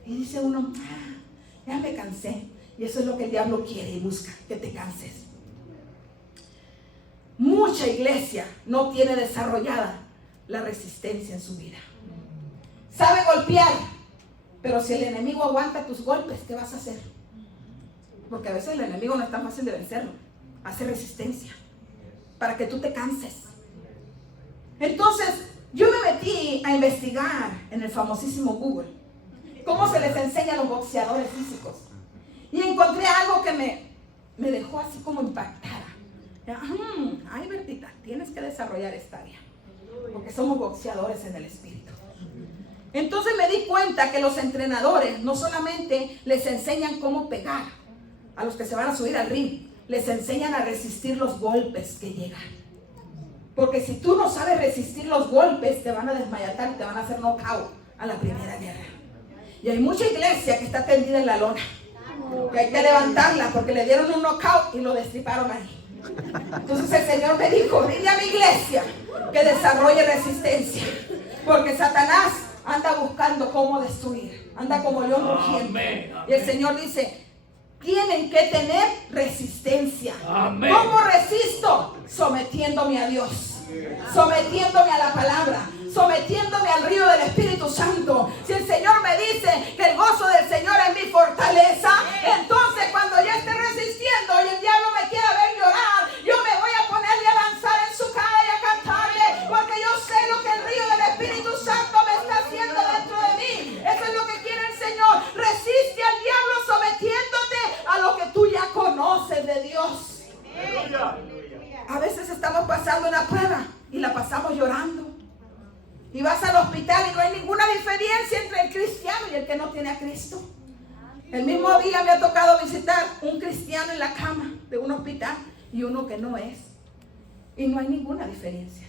Y dice uno, ya me cansé. Y eso es lo que el diablo quiere y busca, que te canses. Mucha iglesia no tiene desarrollada la resistencia en su vida. Sabe golpear, pero si el enemigo aguanta tus golpes, ¿qué vas a hacer? Porque a veces el enemigo no es tan fácil de vencerlo. Hace resistencia para que tú te canses. Entonces yo me metí a investigar en el famosísimo Google cómo se les enseña a los boxeadores físicos, y encontré algo que me dejó así como impactada. Ay, Bertita, tienes que desarrollar esta área, porque somos boxeadores en el espíritu. Entonces me di cuenta que los entrenadores no solamente les enseñan cómo pegar a los que se van a subir al ring, les enseñan a resistir los golpes que llegan. Porque si tú no sabes resistir los golpes, te van a desmayatar y te van a hacer knockout a la primera guerra. Y hay mucha iglesia que está tendida en la lona, que hay que levantarla porque le dieron un knockout y lo destriparon ahí. Entonces el Señor me dijo, dile a mi iglesia que desarrolle resistencia, porque Satanás anda buscando cómo destruir, anda como león rugiendo. Y el Señor dice, tienen que tener resistencia. Amén. ¿Cómo resisto? Sometiéndome a Dios, sometiéndome a la palabra, sometiéndome al río del Espíritu Santo. Si el Señor me dice que el gozo del Señor es mi fortaleza, entonces cuando yo esté resistiendo y el diablo me quiera ver llorar, yo me voy a ponerle a danzar en su cara y a cantarle, porque yo sé lo que el río del Espíritu Santo me está haciendo dentro de mí. Eso es lo que quiere el Señor. Resiste al diablo sometiéndote a lo que tú ya conoces de Dios. A veces estamos pasando una prueba y la pasamos llorando. Y vas al hospital y no hay ninguna diferencia entre el cristiano y el que no tiene a Cristo. El mismo día me ha tocado visitar un cristiano en la cama de un hospital y uno que no es. Y no hay ninguna diferencia.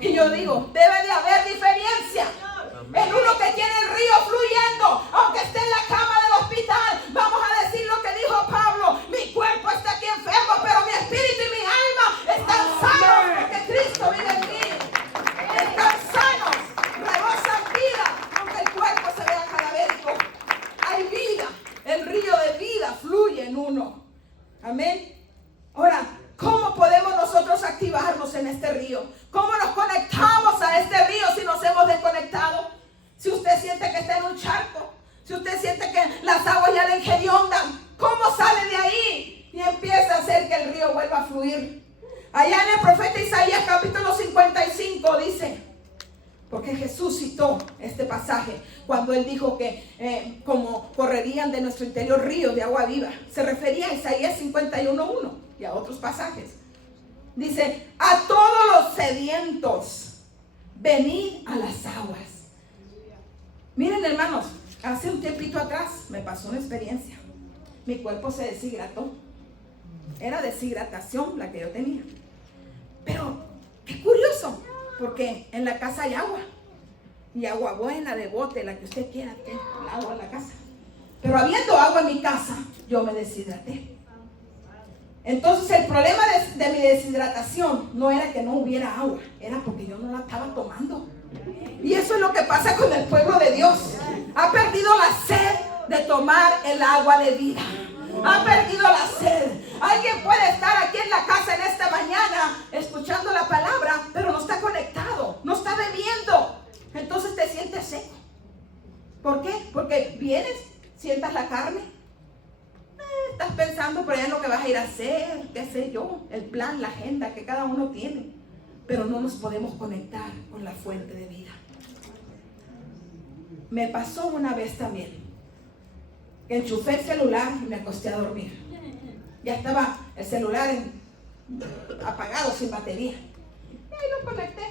Y yo digo, debe de haber diferencia. En uno que tiene el río fluyendo, aunque esté en la cama del hospital, vamos a decir lo que dijo Pablo: mi cuerpo está aquí enfermo, pero mi espíritu y mi alma están sanos, porque Cristo vive en mí. Están sanos, rebosan vida, aunque el cuerpo se vea cadavérico. Hay vida, el río de vida fluye en uno. Amén. Ahora, ¿cómo podemos nosotros activarnos? ¿qué onda? ¿Cómo sale de ahí? Y empieza a hacer que el río vuelva a fluir. Allá en el profeta Isaías capítulo 55 dice, porque Jesús citó este pasaje cuando él dijo que como correrían de nuestro interior ríos de agua viva. Se refería a Isaías 51:1 y a otros pasajes. Dice, a todos los sedientos, venid a las aguas. Miren, hermanos, hace un tiempito atrás me pasó una experiencia. Mi cuerpo se deshidrató. Era deshidratación la que yo tenía. Pero qué curioso, porque en la casa hay agua. Y agua buena, de bote, la que usted quiera, el agua en la casa. Pero habiendo agua en mi casa, yo me deshidraté. Entonces el problema de mi deshidratación no era que no hubiera agua, era porque yo no la estaba tomando. Y eso es lo que pasa con el pueblo de Dios. Ha perdido la sed de tomar el agua de vida. Ha perdido la sed. Alguien puede estar aquí en la casa en esta mañana escuchando la palabra, pero no está conectado, no está bebiendo. Entonces te sientes seco. ¿Por qué? Porque vienes, sientas la carne. Estás pensando por allá en lo que vas a ir a hacer, qué sé yo, el plan, la agenda que cada uno tiene. Pero no nos podemos conectar con la fuente de vida. Me pasó una vez también. Enchufé el celular y me acosté a dormir. Ya estaba el celular apagado, sin batería. Y ahí lo conecté.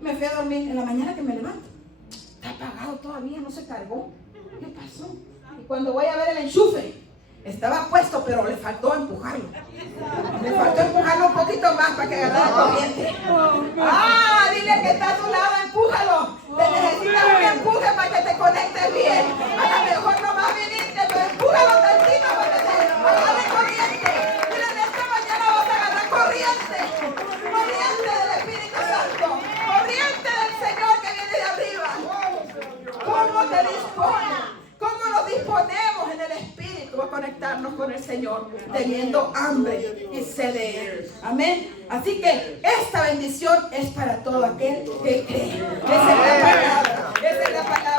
Me fui a dormir. En la mañana que me levanto, está apagado todavía, no se cargó. ¿Qué pasó? Y cuando voy a ver el enchufe, estaba puesto, pero le faltó empujarlo. Le faltó empujarlo un poquito más para que agarrara corriente. Ah, dile que está a tu lado, empújalo. Te necesitas un empuje para que te conectes bien. A lo mejor no va a venirte, pero empújalo tantito para que te agarre corriente. Mira, en esta mañana vas a agarrar corriente. Corriente del Espíritu Santo. Corriente del Señor que viene de arriba. ¿Cómo te dispones? ¿Cómo nos disponemos en el Espíritu a conectarnos con el Señor, teniendo hambre y sed de Él? Amén. Así que esta bendición es para todo aquel que cree. Esa es la palabra. Esa es la palabra.